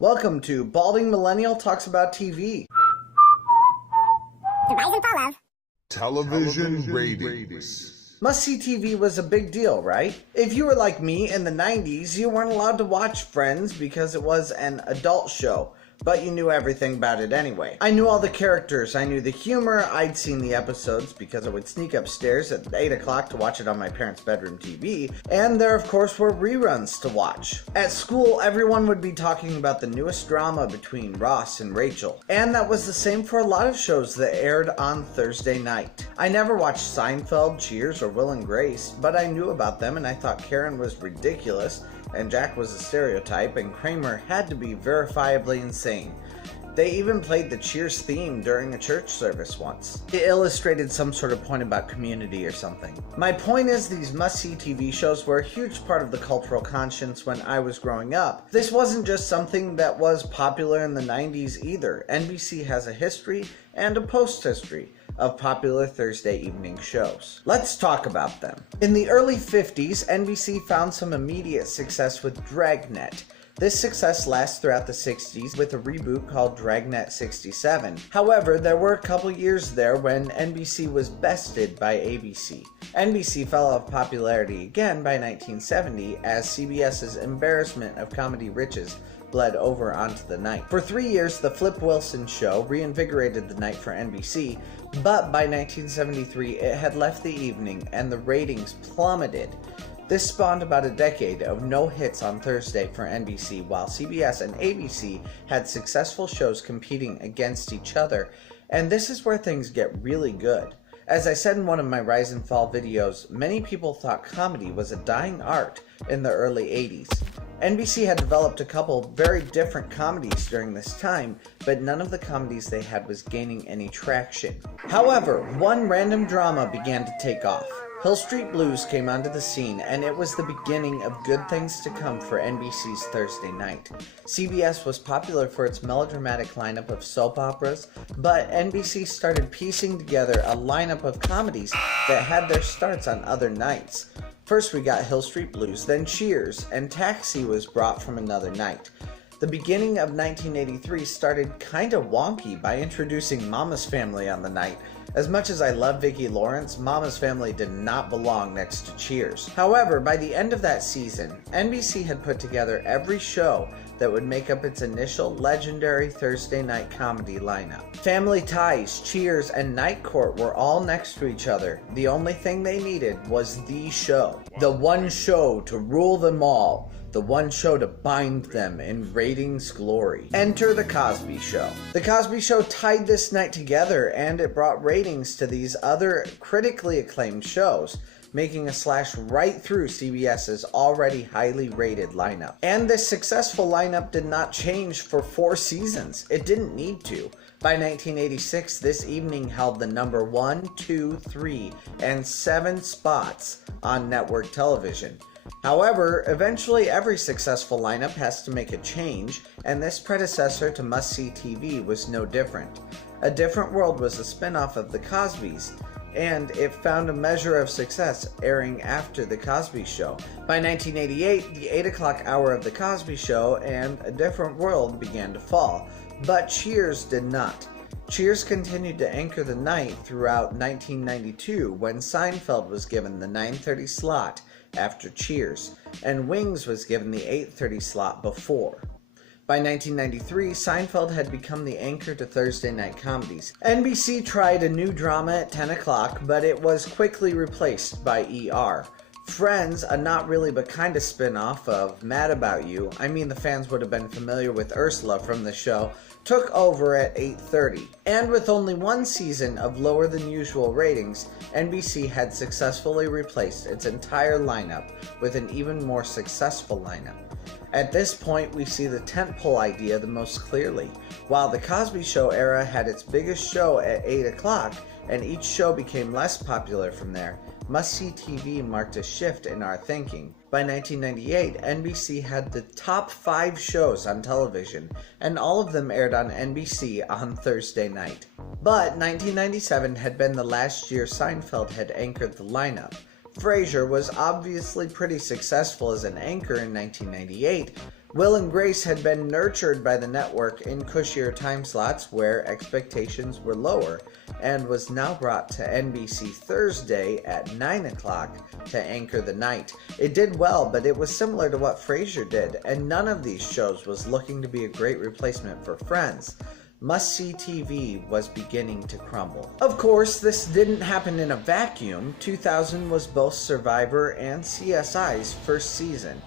Welcome to Balding Millennial Talks About TV. The rise and fall of television ratings. Must-see TV was a big deal, right? If you were like me in the 90s, you weren't allowed to watch Friends because it was an adult show, but you knew everything about it anyway. I knew all the characters, I knew the humor, I'd seen the episodes because I would sneak upstairs at 8 o'clock to watch it on my parents' bedroom TV, and there of course were reruns to watch. At school, everyone would be talking about the newest drama between Ross and Rachel, and that was the same for a lot of shows that aired on Thursday night. I never watched Seinfeld, Cheers, or Will and Grace, but I knew about them and I thought Karen was ridiculous, and Jack was a stereotype, and Kramer had to be verifiably insane. They even played the Cheers theme during a church service once. It illustrated some sort of point about community or something. My point is, these must-see TV shows were a huge part of the cultural conscience when I was growing up. This wasn't just something that was popular in the 90s either. NBC has a history and a post-history of popular Thursday evening shows. Let's talk about them. In the early 50s, NBC found some immediate success with Dragnet. This success lasts throughout the 60s with a reboot called Dragnet 67. However, there were a couple years there when NBC was bested by ABC. NBC fell out of popularity again by 1970 as CBS's embarrassment of comedy riches bled over onto the night. For 3 years, The Flip Wilson Show reinvigorated the night for NBC, but by 1973 it had left the evening and the ratings plummeted. This spawned about a decade of no hits on Thursday for NBC, while CBS and ABC had successful shows competing against each other, and this is where things get really good. As I said in one of my Rise and Fall videos, many people thought comedy was a dying art in the early 80s. NBC had developed a couple very different comedies during this time, but none of the comedies they had was gaining any traction. However, one random drama began to take off. Hill Street Blues came onto the scene, and it was the beginning of good things to come for NBC's Thursday night. CBS was popular for its melodramatic lineup of soap operas, but NBC started piecing together a lineup of comedies that had their starts on other nights. First we got Hill Street Blues, then Cheers, and Taxi was brought from another night. The beginning of 1983 started kinda wonky by introducing Mama's Family on the night. As much as I love Vicki Lawrence, Mama's Family did not belong next to Cheers. However, by the end of that season, NBC had put together every show that would make up its initial legendary Thursday night comedy lineup. Family Ties, Cheers, and Night Court were all next to each other. The only thing they needed was the show. The one show to rule them all. The one show to bind them in ratings glory. Enter The Cosby Show. The Cosby Show tied this night together, and it brought ratings to these other critically acclaimed shows, making a slash right through CBS's already highly rated lineup. And this successful lineup did not change for 4 seasons. It didn't need to. By 1986, this evening held the number 1, 2, 3, and 7 spots on network television. However, eventually every successful lineup has to make a change, and this predecessor to must-see TV was no different. A Different World was a spin-off of The Cosbys, and it found a measure of success airing after The Cosby Show. By 1988, the 8 o'clock hour of The Cosby Show and A Different World began to fall, but Cheers did not. Cheers continued to anchor the night throughout 1992 when Seinfeld was given the 9:30 slot after Cheers, and Wings was given the 8:30 slot before. By 1993, Seinfeld had become the anchor to Thursday night comedies. NBC tried a new drama at 10 o'clock, but it was quickly replaced by ER. Friends, a not really but kinda spin-off of Mad About You, I mean the fans would have been familiar with Ursula from the show, took over at 8:30. And with only one season of lower than usual ratings, NBC had successfully replaced its entire lineup with an even more successful lineup. At this point, we see the tentpole idea the most clearly. While the Cosby Show era had its biggest show at 8 o'clock, and each show became less popular from there, must-see TV marked a shift in our thinking. By 1998, NBC had the top 5 shows on television, and all of them aired on NBC on Thursday night. But 1997 had been the last year Seinfeld had anchored the lineup. Frasier was obviously pretty successful as an anchor in 1998, Will and Grace had been nurtured by the network in cushier time slots where expectations were lower, and was now brought to NBC Thursday at 9 o'clock to anchor the night. It did well, but it was similar to what Frasier did, and none of these shows was looking to be a great replacement for Friends. Must-see TV was beginning to crumble. Of course, this didn't happen in a vacuum. 2000 was both Survivor and CSI's first season.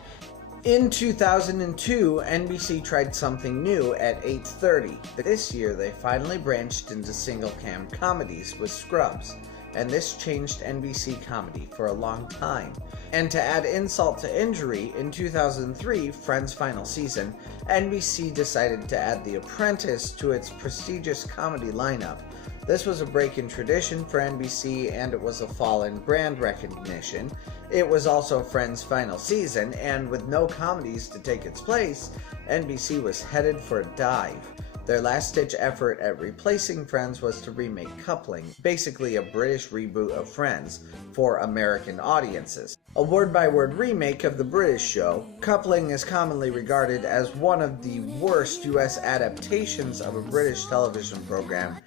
In 2002, NBC tried something new at 8:30. This year, they finally branched into single-cam comedies with Scrubs, and this changed NBC comedy for a long time. And to add insult to injury, in 2003, Friends' final season, NBC decided to add The Apprentice to its prestigious comedy lineup. This was a break in tradition for NBC, and it was a fall in brand recognition. It was also Friends' final season, and with no comedies to take its place, NBC was headed for a dive. Their last-ditch effort at replacing Friends was to remake Coupling, basically a British reboot of Friends for American audiences. A word-by-word remake of the British show, Coupling is commonly regarded as one of the worst US adaptations of a British television program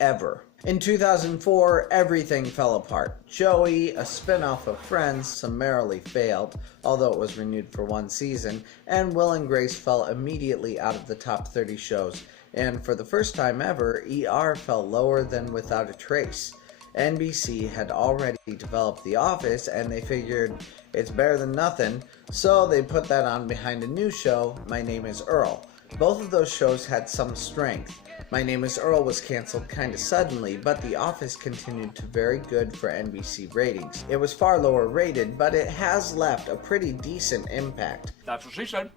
ever. In 2004, everything fell apart. Joey, a spin-off of Friends, summarily failed, although it was renewed for one season, and Will and Grace fell immediately out of the top 30 shows, and for the first time ever, ER fell lower than Without a Trace. NBC had already developed The Office, and they figured it's better than nothing, so they put that on behind a new show, My Name is Earl. Both of those shows had some strength. My Name is Earl was canceled kinda suddenly, but The Office continued to very good for NBC ratings. It was far lower rated, but it has left a pretty decent impact. That's what she said.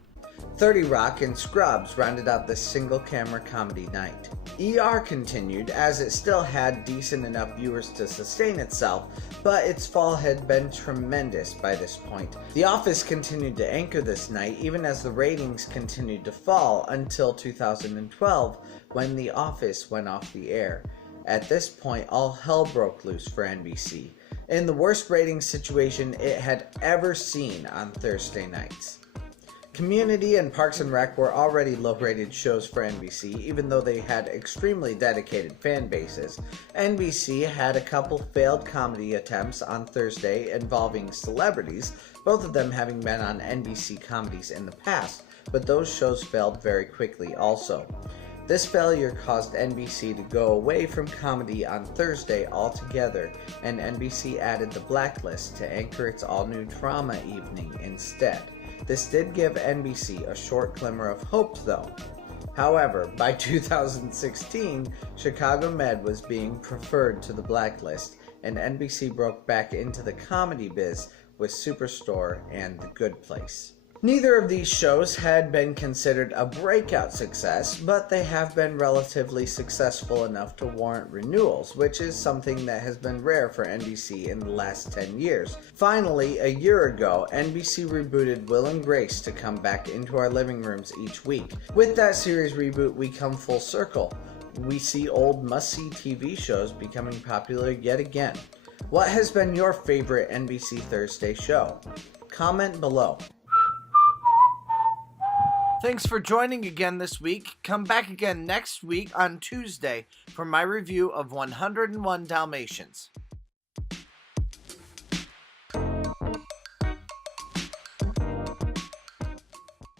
30 Rock and Scrubs rounded out this single-camera comedy night. ER continued, as it still had decent enough viewers to sustain itself, but its fall had been tremendous by this point. The Office continued to anchor this night, even as the ratings continued to fall until 2012, when The Office went off the air. At this point, all hell broke loose for NBC, in the worst ratings situation it had ever seen on Thursday nights. Community and Parks and Rec were already low-rated shows for NBC, even though they had extremely dedicated fan bases. NBC had a couple failed comedy attempts on Thursday involving celebrities, both of them having been on NBC comedies in the past, but those shows failed very quickly also. This failure caused NBC to go away from comedy on Thursday altogether, and NBC added The Blacklist to anchor its all-new drama evening instead. This did give NBC a short glimmer of hope though. However, by 2016, Chicago Med was being preferred to The Blacklist, and NBC broke back into the comedy biz with Superstore and The Good Place. Neither of these shows had been considered a breakout success, but they have been relatively successful enough to warrant renewals, which is something that has been rare for NBC in the last 10 years. Finally, a year ago, NBC rebooted Will and Grace to come back into our living rooms each week. With that series reboot, we come full circle. We see old must-see TV shows becoming popular yet again. What has been your favorite NBC Thursday show? Comment below. Thanks for joining again this week. Come back again next week on Tuesday for my review of 101 Dalmatians.